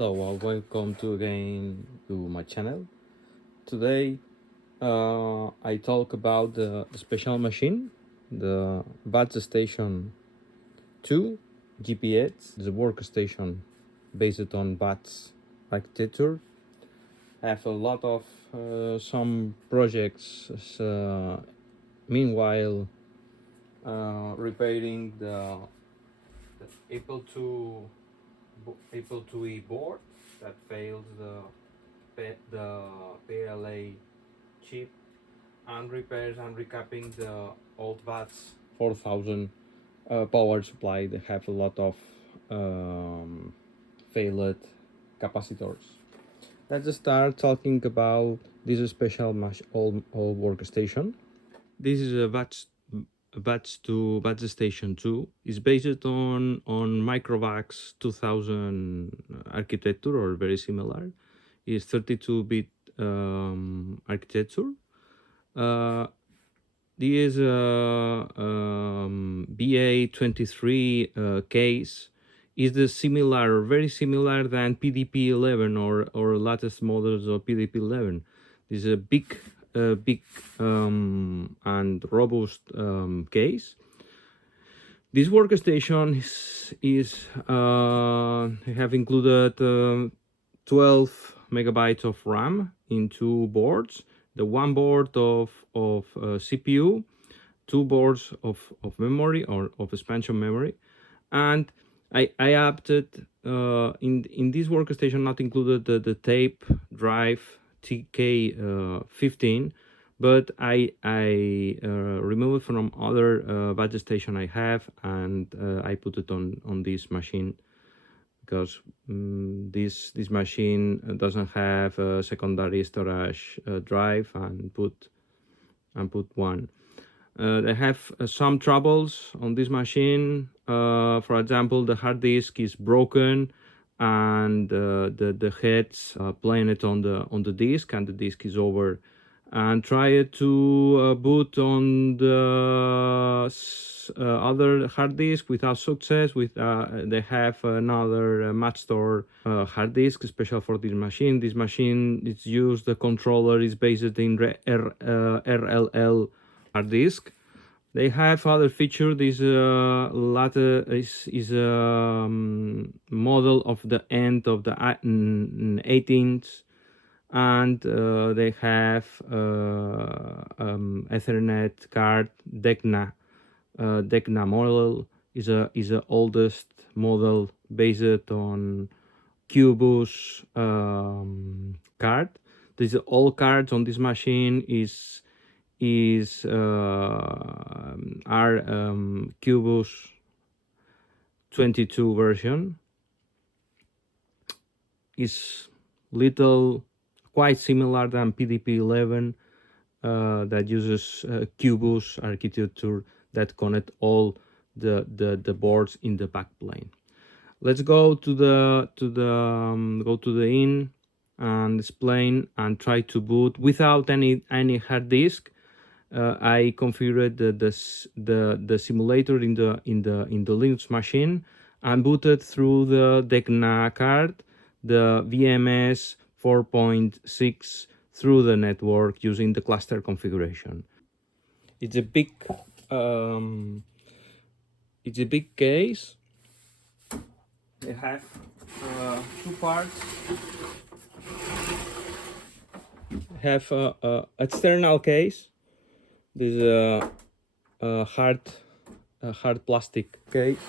Welcome again to my channel. Today I talk about the special machine, the VAXStation II GPX, the workstation based on VAX architecture. I have a lot of some projects. Meanwhile, repairing the Apple IIe board that fails the PLA chip, and repairs and recapping the old VATS 4000 power supply that have a lot of failed capacitors. Let's start talking about this special all workstation. This is a VAXStation II. Is based on Microvax 2000 architecture, or very similar. Is 32-bit architecture. This is a BA23 case. Is the similar, very similar than PDP-11 or latest models of PDP-11. This is a big and robust case. This workstation have included 12 megabytes of RAM in two boards. The one board of CPU, two boards of memory or of expansion memory, and I opted in this workstation not included the tape drive TK15, but I removed from other VAXStation I have, and I put it on this machine because this machine doesn't have a secondary storage drive, and put one. I have some troubles on this machine. For example, the hard disk is broken, and the heads planted on the disk, and the disk is over. And try to boot on the other hard disk without success. They have another match store hard disk special for this machine. This machine is used. The controller is based in RLL hard disk. They have other feature. This latter is a model of the end of the 18th, and they have Ethernet card. DECNA model is a oldest model based on Qbus card. These all cards on this machine are Qbus 22 version. Is quite similar than PDP-11 that uses Qbus architecture that connect all the boards in the backplane. Let's go to the in and explain and try to boot without any hard disk. I configured the simulator in the Linux machine and booted through the DECNA card, the VMS 4.6 through the network using the cluster configuration. It's a big case. It has two parts. Have a external case. This is a hard plastic case,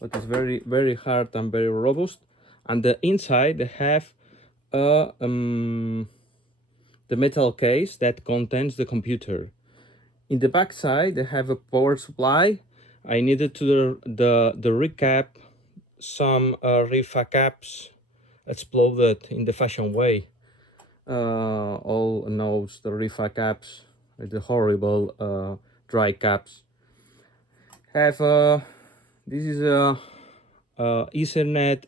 but it's very hard and very robust. And the inside they have the metal case that contains the computer. In the back side they have a power supply. I needed to the recap some rifa caps exploded in the fashion way. All knows the rifa caps, the horrible dry caps. Have this is a Ethernet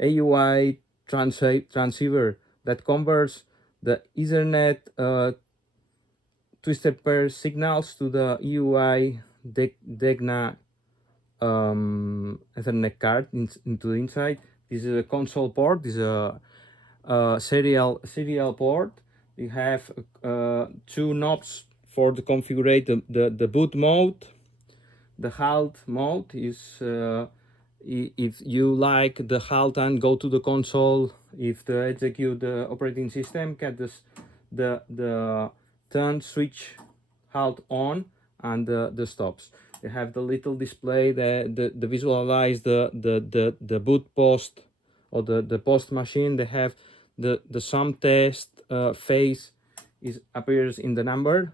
AUI transceiver that converts the Ethernet twisted pair signals to the EUI DECNA Ethernet card into the inside. This is a console port. This is a serial port. We have two knobs for to configure the boot mode. The halt mode is if you like the halt and go to the console, if the execute the operating system, get this the turn switch halt on and the stops. You have the little display the visualize the boot post or the post machine. They have the some test phase is appears in the number,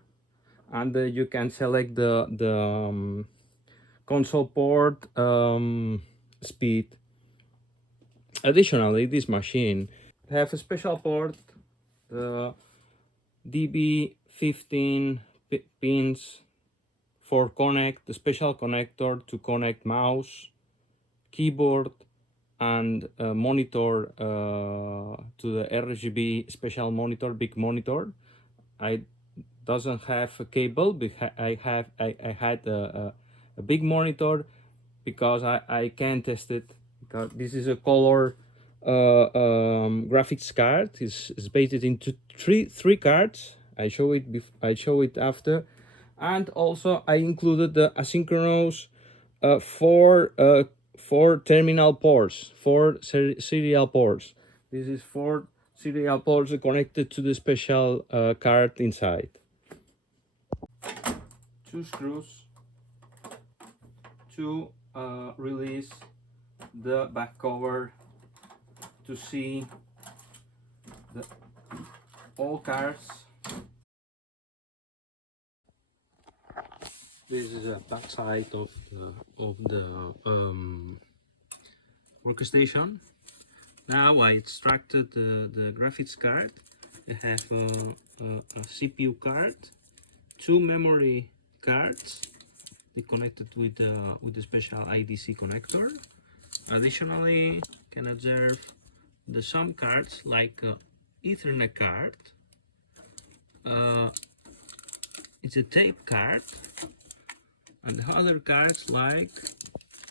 and you can select the console port speed. Additionally, this machine have a special port, the DB15 pins for connect, the special connector to connect mouse, keyboard, and monitor to the RGB special monitor, big monitor. I doesn't have a cable, but I had a big monitor because I can test it, because this is a color graphics card. It's based into three cards. I show it after, and also I included the asynchronous four terminal ports, four serial ports. This is four serial ports connected to the special card inside. Two screws to release the back cover to see the all cards. This is a back side of the workstation. Now I extracted the graphics card. I have a CPU card, two memory cards. They connected with the special IDC connector. Additionally, can observe the some cards like Ethernet card. It's a tape card, and the other cards like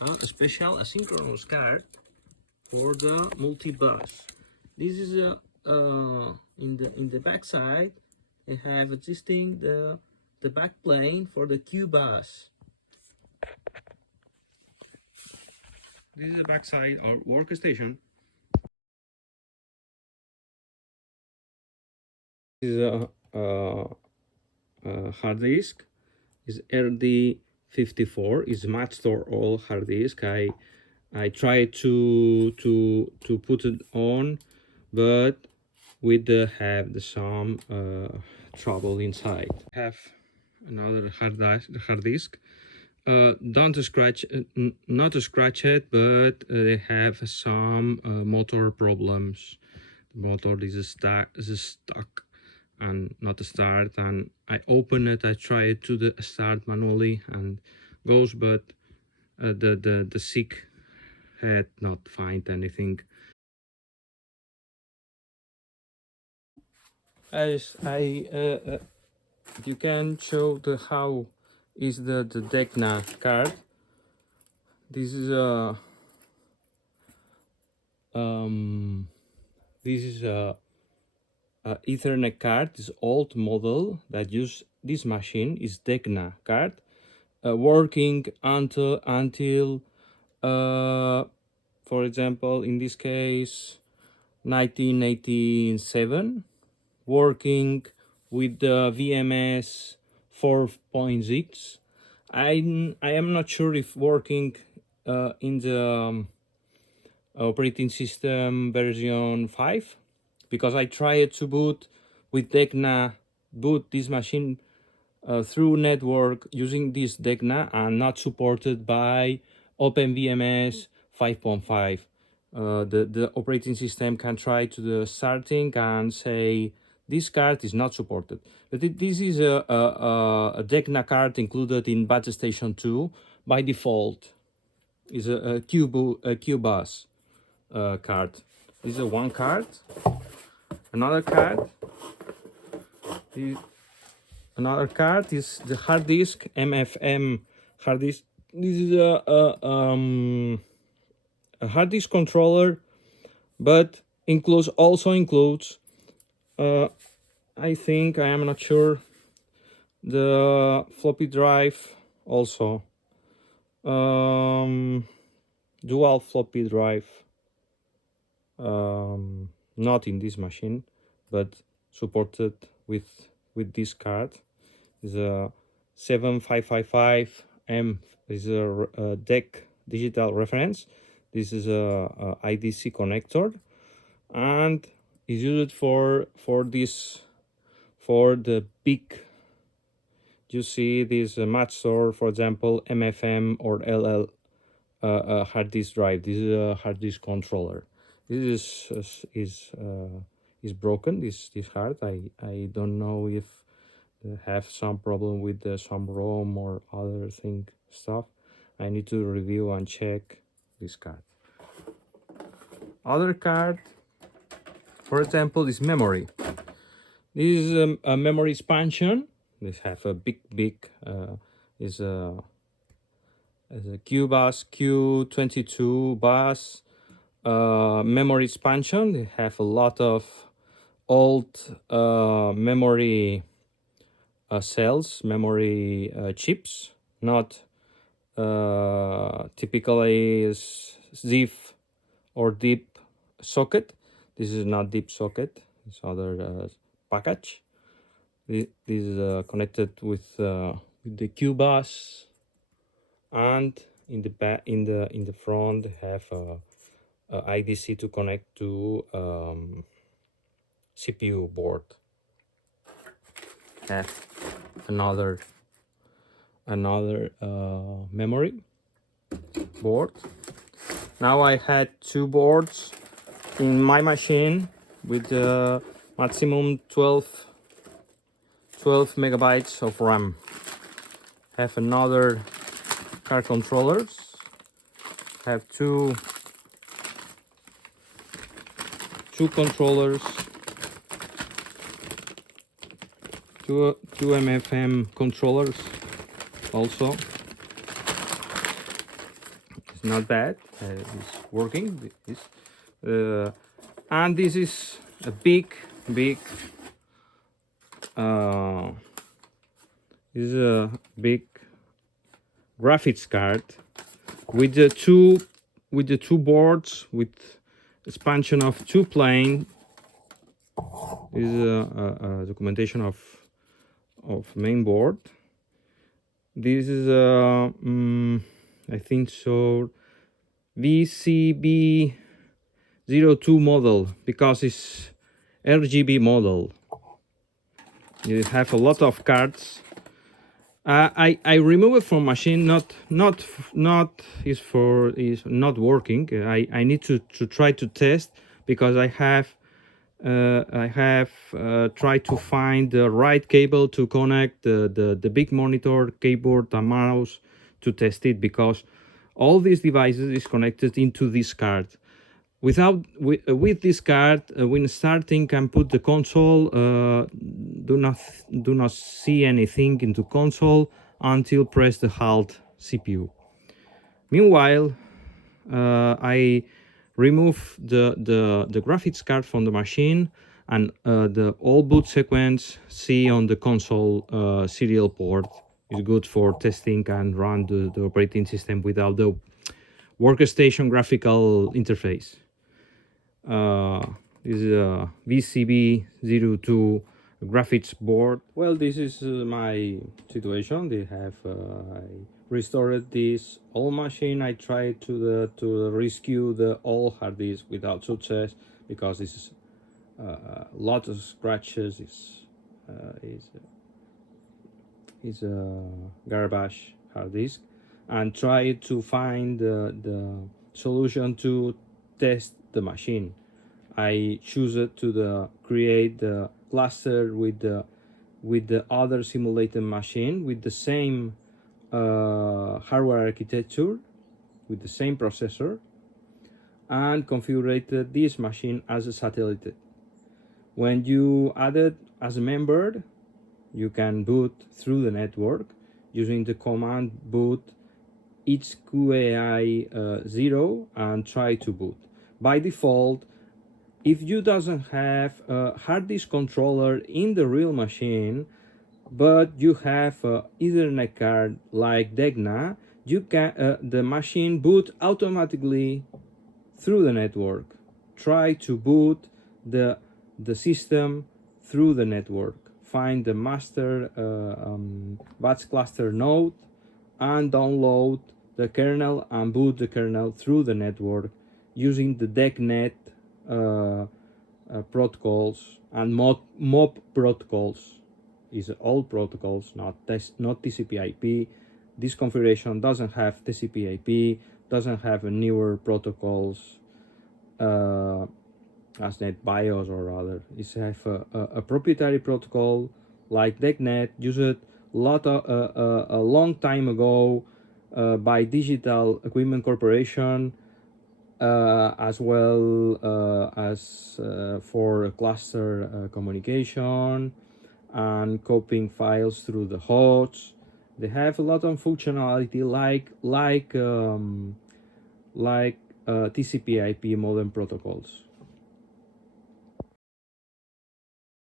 a special asynchronous card for the multi-bus. This is in the back side. I have existing the back plane for the Q bus. This is the back side of our workstation. This is a hard disk. Is RD54. Is matched for all hard disk. I tried to put it on, but we have some trouble inside. Have another hard disk. Don't scratch, not scratch it, but they have some motor problems. The motor is stuck and not start. And I open it. I try it to the start manually and goes, but the SIG had not find anything. As you can show the how is the DECNA card. This is a Ethernet card. This old model that use this machine is DECNA card, working until for example, in this case 1987, working with the VMS 4.6. I am not sure if working in the operating system version 5, because I tried to boot with DECNA, boot this machine through network using this DECNA, and not supported by OpenVMS 5.5. The operating system can try to the starting and say this card is not supported. But this is a DECNA card included in VAXStation II by default. Is a Q bus card. This is one card. Another card. Another card is the hard disk, MFM hard disk. This is a hard disk controller but also includes, I think, I am not sure, the floppy drive also, dual floppy drive, not in this machine, but supported with this card. Is a 7555M, is a DEC digital reference. This is a IDC connector, and is used for the big, you see this match store, for example, MFM or LL hard disk drive. This is a hard disk controller. This is broken. This hard. I don't know if they have some problem with some ROM or other stuff. I need to review and check this card. Other card, for example, is memory. This is a memory expansion. This have a big is a Q bus, Q22 bus, memory expansion. They have a lot of old memory cells, memory chips, not typically ZIF or deep socket. This is not deep socket. It's other package. This is connected with the Q bus, and in the back, in the front, have a IDC to connect to CPU board. Have another memory board. Now I had two boards in my machine with maximum 12 megabytes of RAM. Have another car controllers. Have two controllers, two MFM controllers also. It's not bad. It's working. And this is a big this is a big graphics card with the two boards with expansion of two plane. This is a documentation of main board. This is a I think so VCB02 model, because it's RGB model. You have a lot of cards. I remove it from machine. Not is not working. I need to try to test, because I have tried to find the right cable to connect the big monitor, keyboard, and mouse to test it, because all these devices is connected into this card. With this card, when starting and put the console, do not see anything into console until press the halt CPU. Meanwhile, I remove the graphics card from the machine, and the all boot sequence see on the console serial port. Is good for testing and run the operating system without the workstation graphical interface. This is a VCB02 graphics board. Well, this is my situation. They have I restored this old machine. I tried to rescue the old hard disk without success, because this is a lot of scratches. Is a garbage hard disk, and try to find the solution to test the machine. I choose it to create the cluster with the other simulated machine with the same hardware architecture, with the same processor, and configured this machine as a satellite. When you add it as a member, you can boot through the network using the command boot HQAI 0 and try to boot. By default, if you doesn't have a hard disk controller in the real machine, but you have Ethernet card like Degna, you can the machine boot automatically through the network. Try to boot the system through the network. Find the master VAX cluster node and download the kernel and boot the kernel through the network using the DECnet protocols and MOP protocols. Is all protocols, not TCP/IP. This configuration doesn't have TCP/IP, doesn't have a newer protocols as NetBIOS or other. It have a proprietary protocol like DECnet, used a long time ago by Digital Equipment Corporation, as well as for cluster communication and copying files through the hosts. They have a lot of functionality like TCP/IP modem protocols.